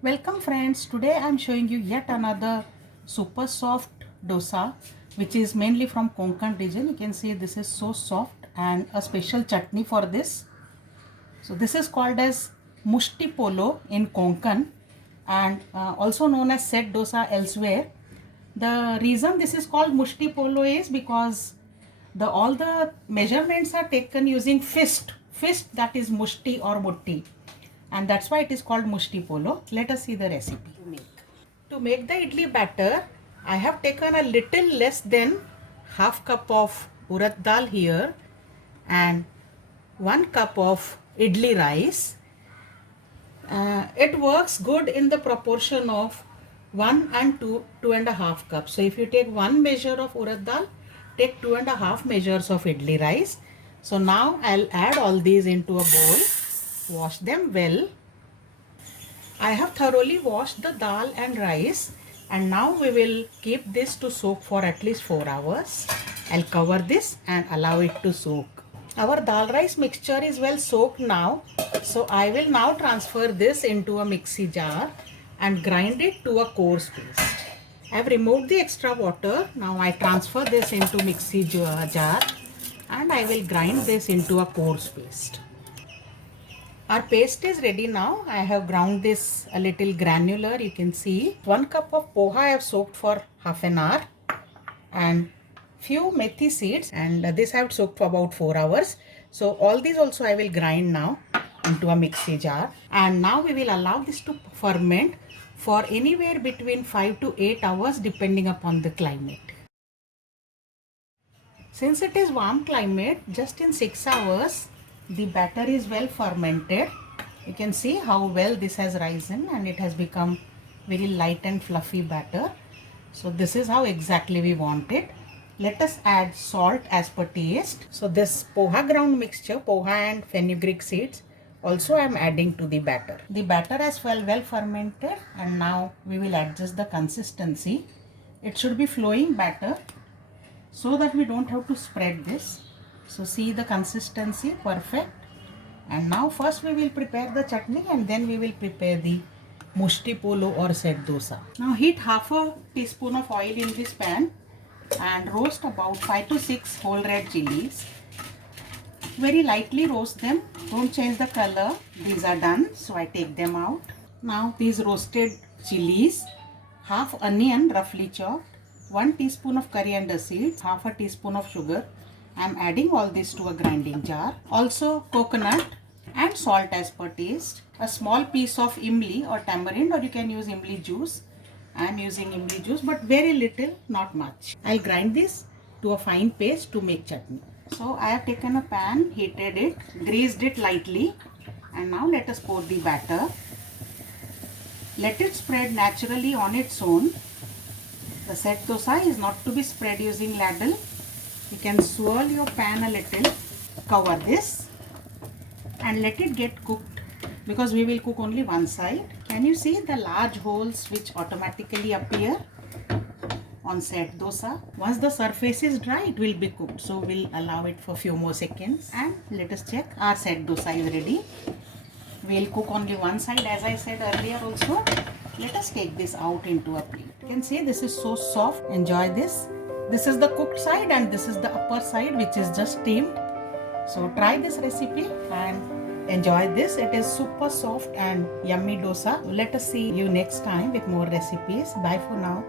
Welcome friends, today I am showing you yet another super soft dosa which is mainly from Konkan region. You can see this is so soft and a special chutney for this. So this is called as Mushti Polo in Konkan and also known as set dosa elsewhere. The reason this is called Mushti Polo is because all the measurements are taken using fist, that is mushti or mutti, and that's why it is called Mushti Polo. Let us see the recipe. To make the idli batter, I have taken a little less than half cup of urad dal here and 1 cup of idli rice. It works good in the proportion of 1 and 2.5 cups. So if you take 1 measure of urad dal, take 2.5 measures of idli rice. So now I'll add all these into a bowl, wash them well. I have thoroughly washed the dal and rice, and now we will keep this to soak for at least 4 hours. I'll cover this and allow it to soak. Our dal rice mixture is well soaked now, so I will now transfer this into a mixie jar and grind it to a coarse paste. I have removed the extra water. Now I transfer this into mixie jar and I will grind this into a coarse paste. Our paste is ready now. I have ground this a little granular. You can see 1 cup of poha I have soaked for half an hour and few methi seeds, and this I have soaked for about 4 hours. So all these also I will grind now into a mixie jar, and now we will allow this to ferment for anywhere between 5 to 8 hours depending upon the climate. Since it is warm climate, just in 6 hours the batter is well fermented. You can see how well this has risen and it has become very light and fluffy batter. So this is how exactly we want it. Let us add salt as per taste. So this poha ground mixture, poha and fenugreek seeds, also I am adding to the batter. The batter has well fermented, and now we will adjust the consistency. It should be flowing batter so that we don't have to spread this. So see the consistency, perfect. And now first we will prepare the chutney and then we will prepare the mushti polo or set dosa. Now heat half a teaspoon of oil in this pan and roast about 5 to 6 whole red chilies. Very lightly roast them, don't change the color. These are done, so I take them out. Now these roasted chilies, half onion roughly chopped, 1 teaspoon of coriander seeds, half a teaspoon of sugar. I am adding all this to a grinding jar. Also coconut and salt as per taste. A small piece of imli or tamarind, or you can use imli juice. I am using imli juice, but very little, not much. I'll grind this to a fine paste to make chutney. So I have taken a pan, heated it, greased it lightly, and now let us pour the batter. Let it spread naturally on its own. The set dosa is not to be spread using ladle. You can swirl your pan a little, cover this and let it get cooked, because we will cook only one side. Can you see the large holes which automatically appear on set dosa? Once the surface is dry, it will be cooked. So we'll allow it for a few more seconds and let us check. Our set dosa is ready. We'll cook only one side, as I said earlier also. Let us take this out into a plate. You can see this is so soft. Enjoy this. This is the cooked side and this is the upper side which is just steamed. So try this recipe and enjoy this. It is super soft and yummy dosa. Let us see you next time with more recipes. Bye for now.